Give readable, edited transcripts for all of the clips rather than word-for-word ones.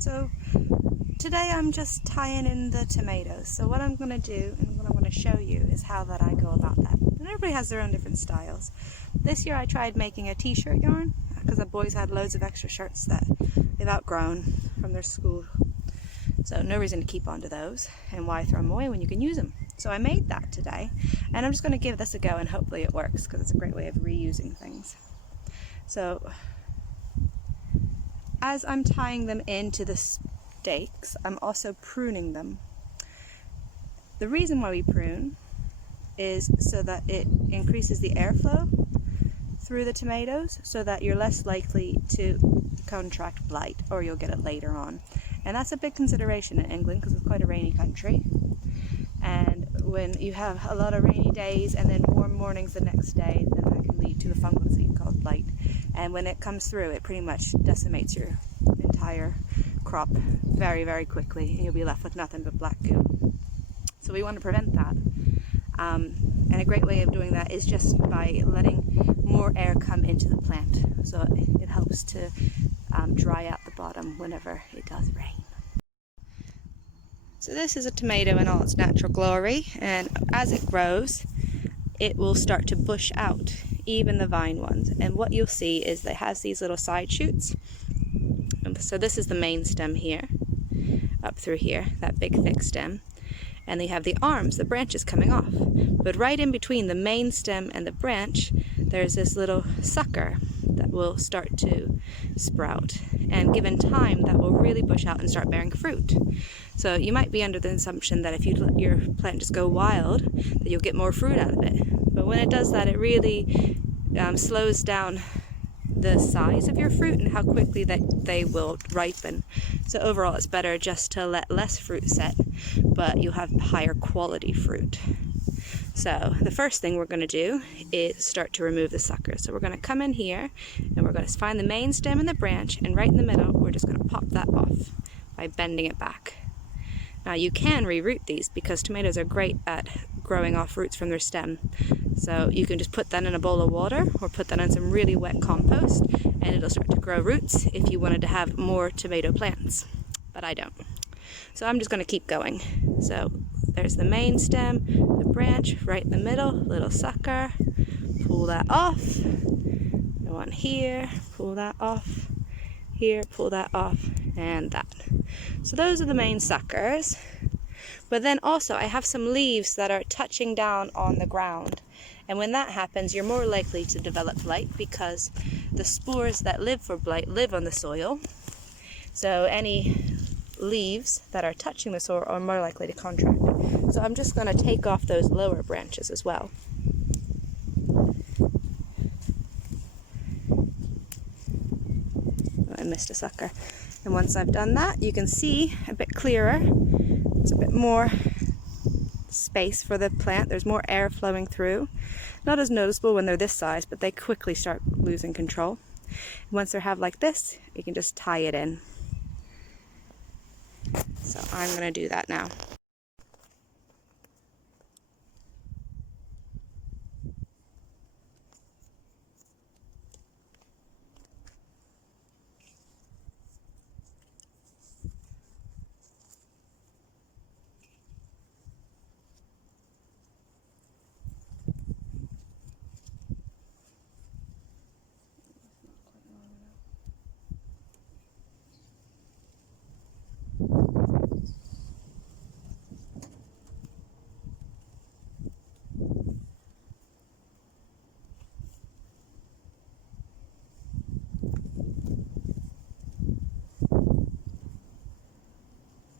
So today I'm just tying in the tomatoes. So what I'm going to do and what I'm going to show you is how that I go about that. And everybody has their own different styles. This year I tried making a t-shirt yarn because the boys had loads of extra shirts that they've outgrown from their school. So no reason to keep onto those, and why throw them away when you can use them. So I made that today, and I'm just going to give this a go and hopefully it works because it's a great way of reusing things. So as I'm tying them into the stakes, I'm also pruning them. The reason why we prune is so that it increases the airflow through the tomatoes so that you're less likely to contract blight, or you'll get it later on. And that's a big consideration in England because it's quite a rainy country. And when you have a lot of rainy days and then warm mornings the next day, then that can lead to a fungal disease called blight. And when it comes through, it pretty much decimates your entire crop very, very quickly, and you'll be left with nothing but black goo. So we want to prevent that. And a great way of doing that is just by letting more air come into the plant. So it helps to dry out the bottom whenever it does rain. So this is a tomato in all its natural glory, and as it grows, it will start to bush out, even the vine ones. And what you'll see is it has these little side shoots. So this is the main stem here, up through here, that big thick stem. And they have the arms, the branches coming off. But right in between the main stem and the branch, there's this little sucker that will start to sprout. And given time, that will really bush out and start bearing fruit. So you might be under the assumption that if you let your plant just go wild, that you'll get more fruit out of it. But when it does that, it really slows down the size of your fruit and how quickly that they will ripen. So overall it's better just to let less fruit set, but you'll have higher quality fruit. So the first thing we're going to do is start to remove the suckers. So we're going to come in here and we're going to find the main stem and the branch, and right in the middle we're just going to pop that off by bending it back. Now you can reroot these because tomatoes are great at growing off roots from their stem. So you can just put that in a bowl of water or put that on some really wet compost and it'll start to grow roots if you wanted to have more tomato plants. But I don't. So I'm just going to keep going. So there's the main stem, the branch right in the middle, little sucker. Pull that off. Go on here, pull that off. Here, pull that off, and that. So those are the main suckers. But then also I have some leaves that are touching down on the ground. And when that happens, you're more likely to develop blight because the spores that live for blight live on the soil. So any leaves that are touching the soil are more likely to contract. So I'm just going to take off those lower branches as well. I missed a sucker. And once I've done that, you can see a bit clearer. It's a bit more space for the plant. There's more air flowing through. Not as noticeable when they're this size, but they quickly start losing control. Once they have like this, you can just tie it in. So I'm going to do that now.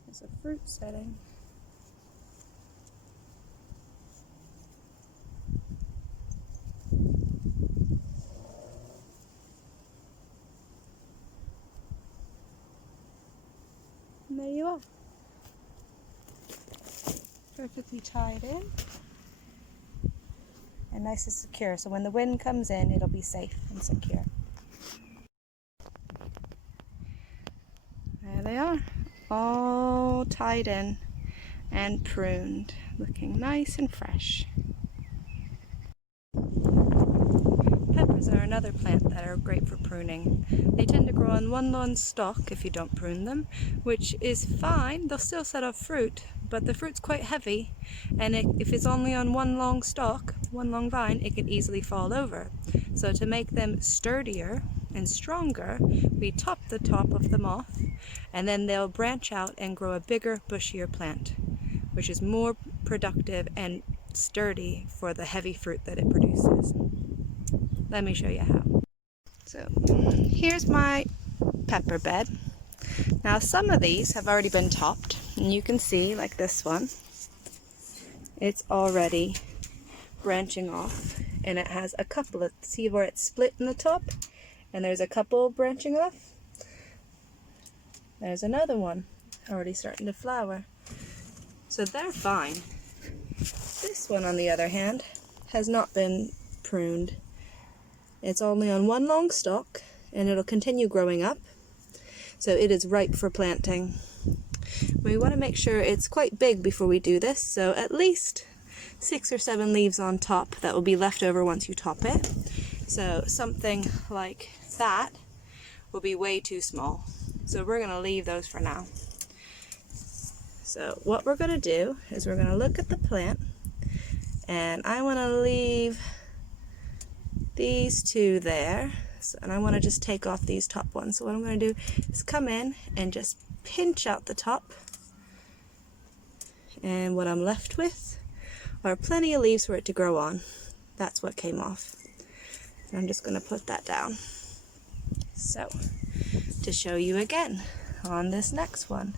There's a fruit setting. And there you are. Perfectly tied in. And nice and secure. So when the wind comes in, it'll be safe and secure. There they are. All tied in and pruned, looking nice and fresh. Peppers are another plant that are great for pruning. They tend to grow grow on one long stalk if you don't prune them, which is fine. They'll still set off fruit, but the fruit's quite heavy, and if it's only on one long stalk, one long vine, it can easily fall over. So to make them sturdier and stronger, we top the top of them off, and then they'll branch out and grow a bigger, bushier plant, which is more productive and sturdy for the heavy fruit that it produces. Let me show you how. So here's my pepper bed. Now some of these have already been topped, and you can see, like this one, it's already branching off, and it has a couple of, see where it's split in the top, and there's a couple branching off. There's another one already starting to flower, so they're fine. This one, on the other hand, has not been pruned. It's only on one long stalk, and it'll continue growing up, so it is ripe for planting. We want to make sure it's quite big before we do this, so at least 6 or 7 leaves on top that will be left over once you top it. So something like that will be way too small, so we're going to leave those for now. So what we're going to do is we're going to look at the plant, and I want to leave these 2 there, and I want to just take off these top ones. So what I'm going to do is come in and just pinch out the top, and what I'm left with are plenty of leaves for it to grow on. That's what came off. And I'm just going to put that down. So to show you again on this next one,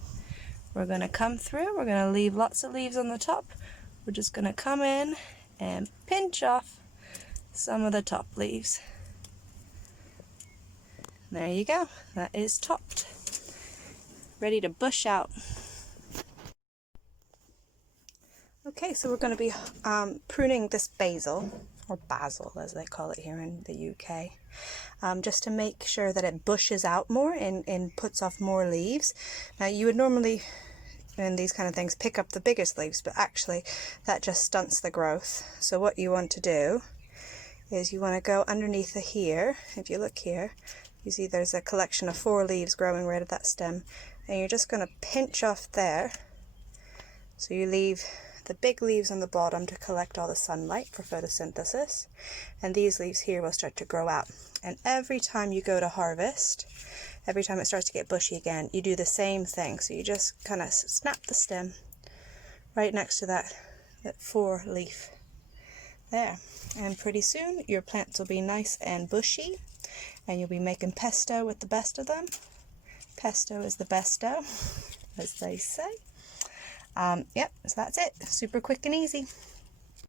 we're going to come through, we're going to leave lots of leaves on the top. We're just going to come in and pinch off some of the top leaves. There you go, that is topped, ready to bush out. Okay, so we're going to be pruning this basil, or basil as they call it here in the UK, just to make sure that it bushes out more and puts off more leaves. Now you would normally, in these kind of things, pick up the biggest leaves, but actually that just stunts the growth. So what you want to do is you want to go underneath here. If you look here, you see there's a collection of 4 leaves growing right at that stem, and you're just going to pinch off there, so you leave the big leaves on the bottom to collect all the sunlight for photosynthesis, and these leaves here will start to grow out. And every time you go to harvest, every time it starts to get bushy again, you do the same thing. So you just kind of snap the stem right next to that 4 leaf there, and pretty soon your plants will be nice and bushy, and you'll be making pesto with the best of them. Pesto is the besto, as they say. Yep, so that's it. Super quick and easy.